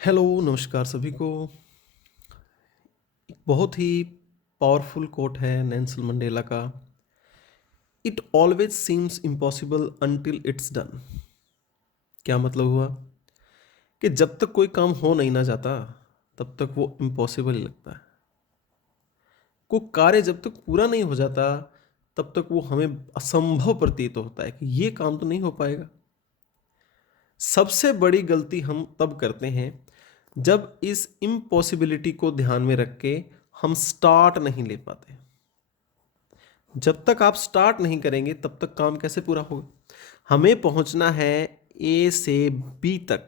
Hello, नमस्कार सभी को। एक बहुत ही पावरफुल कोट है नेल्सन मंडेला का। It always seems impossible until it's done. क्या मतलब हुआ कि जब तक कोई काम हो नहीं ना जाता तब तक वो इम्पॉसिबल ही लगता है। कोई कार्य जब तक पूरा नहीं हो जाता तब तक वो हमें असंभव प्रतीत होता है कि ये काम तो नहीं हो पाएगा। सबसे बड़ी गलती हम तब करते हैं जब इस इम्पॉसिबिलिटी को ध्यान में रख के हम स्टार्ट नहीं ले पाते। जब तक आप स्टार्ट नहीं करेंगे तब तक काम कैसे पूरा होगा। हमें पहुंचना है ए से बी तक,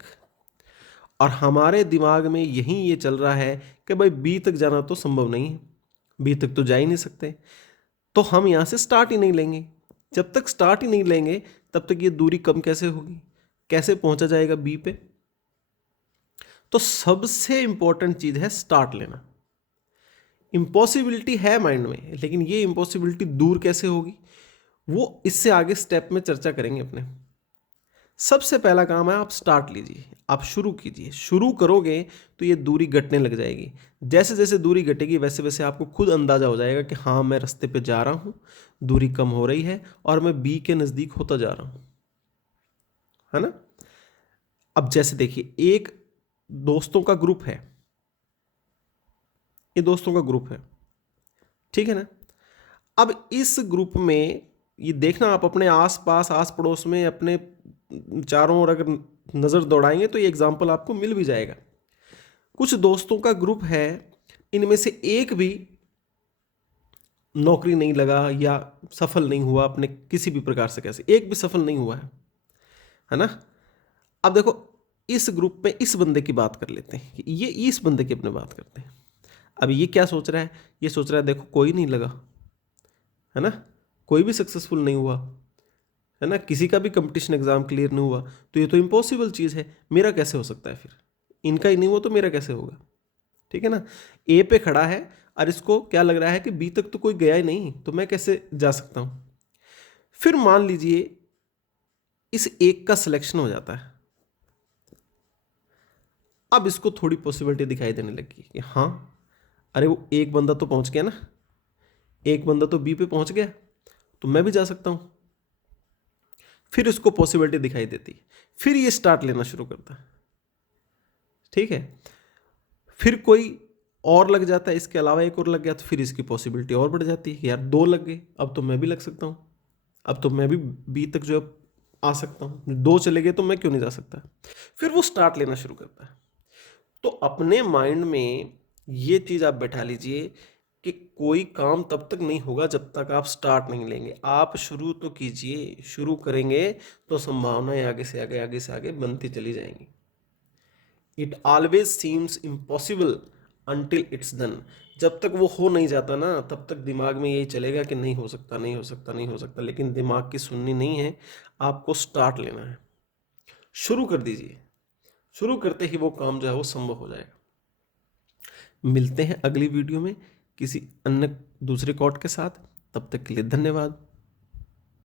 और हमारे दिमाग में यही ये चल रहा है कि भाई बी तक जाना तो संभव नहीं है, बी तक तो जा ही नहीं सकते, तो हम यहां से स्टार्ट ही नहीं लेंगे। जब तक स्टार्ट ही नहीं लेंगे तब तक ये दूरी कम कैसे होगी, कैसे पहुंचा जाएगा बी पे। तो सबसे इंपॉर्टेंट चीज है स्टार्ट लेना। इम्पॉसिबिलिटी है माइंड में, लेकिन ये इम्पॉसिबिलिटी दूर कैसे होगी वो इससे आगे स्टेप में चर्चा करेंगे अपने। सबसे पहला काम है आप स्टार्ट लीजिए, आप शुरू कीजिए। शुरू करोगे तो ये दूरी घटने लग जाएगी। जैसे जैसे दूरी घटेगी वैसे वैसे आपको खुद अंदाजा हो जाएगा कि हाँ मैं रास्ते पे जा रहा हूँ, दूरी कम हो रही है और मैं बी के नज़दीक होता जा रहा हूँ, है ना। अब जैसे देखिए, एक दोस्तों का ग्रुप है, ये दोस्तों का ग्रुप है, ठीक है ना। अब इस ग्रुप में ये देखना, आप अपने आस पास आस पड़ोस में अपने चारों ओर अगर नज़र दौड़ाएंगे तो ये एग्जाम्पल आपको मिल भी जाएगा। कुछ दोस्तों का ग्रुप है, इनमें से एक भी नौकरी नहीं लगा या सफल नहीं हुआ अपने किसी भी प्रकार से, कैसे एक भी सफल नहीं हुआ है ना। अब देखो, इस ग्रुप में इस बंदे की बात कर लेते हैं कि ये इस बंदे की अपने बात करते हैं। अब ये क्या सोच रहा है, ये सोच रहा है देखो कोई नहीं लगा, है ना, कोई भी सक्सेसफुल नहीं हुआ, है ना, किसी का भी कंपटीशन एग्जाम क्लियर नहीं हुआ, तो ये तो इम्पॉसिबल चीज़ है, मेरा कैसे हो सकता है, फिर इनका ही नहीं हुआ तो मेरा कैसे होगा। ठीक है ना। ए पे खड़ा है और इसको क्या लग रहा है कि बी तक तो कोई गया ही नहीं, तो मैं कैसे जा सकता हूं। फिर मान लीजिए इस एक का सिलेक्शन हो जाता है। अब इसको थोड़ी पॉसिबिलिटी दिखाई देने लगी कि हाँ, अरे वो एक बंदा तो पहुंच गया ना, एक बंदा तो बी पे पहुंच गया, तो मैं भी जा सकता हूं। फिर इसको पॉसिबिलिटी दिखाई देती, फिर ये स्टार्ट लेना शुरू करता है। ठीक है। फिर कोई और लग जाता है, इसके अलावा एक और लग गया, तो फिर इसकी पॉसिबिलिटी और बढ़ जाती है कि यार दो लग गए, अब तो मैं भी लग सकता हूँ, अब तो मैं भी बी तक जो है आ सकता हूँ, दो चले गए तो मैं क्यों नहीं जा सकता। फिर वो स्टार्ट लेना शुरू करता है। तो अपने माइंड में ये चीज़ आप बैठा लीजिए कि कोई काम तब तक नहीं होगा जब तक आप स्टार्ट नहीं लेंगे। आप शुरू तो कीजिए, शुरू करेंगे तो संभावनाएं आगे से आगे बनती चली जाएंगी। It always seems impossible until it's done. जब तक वो हो नहीं जाता ना तब तक दिमाग में यही चलेगा कि नहीं हो सकता, नहीं हो सकता, नहीं हो सकता, लेकिन दिमाग की सुननी नहीं है, आपको स्टार्ट लेना है। शुरू कर दीजिए, शुरू करते ही वो काम जो है वो संभव हो जाएगा। मिलते हैं अगली वीडियो में किसी अन्य दूसरे कोट के साथ। तब तक के लिए धन्यवाद।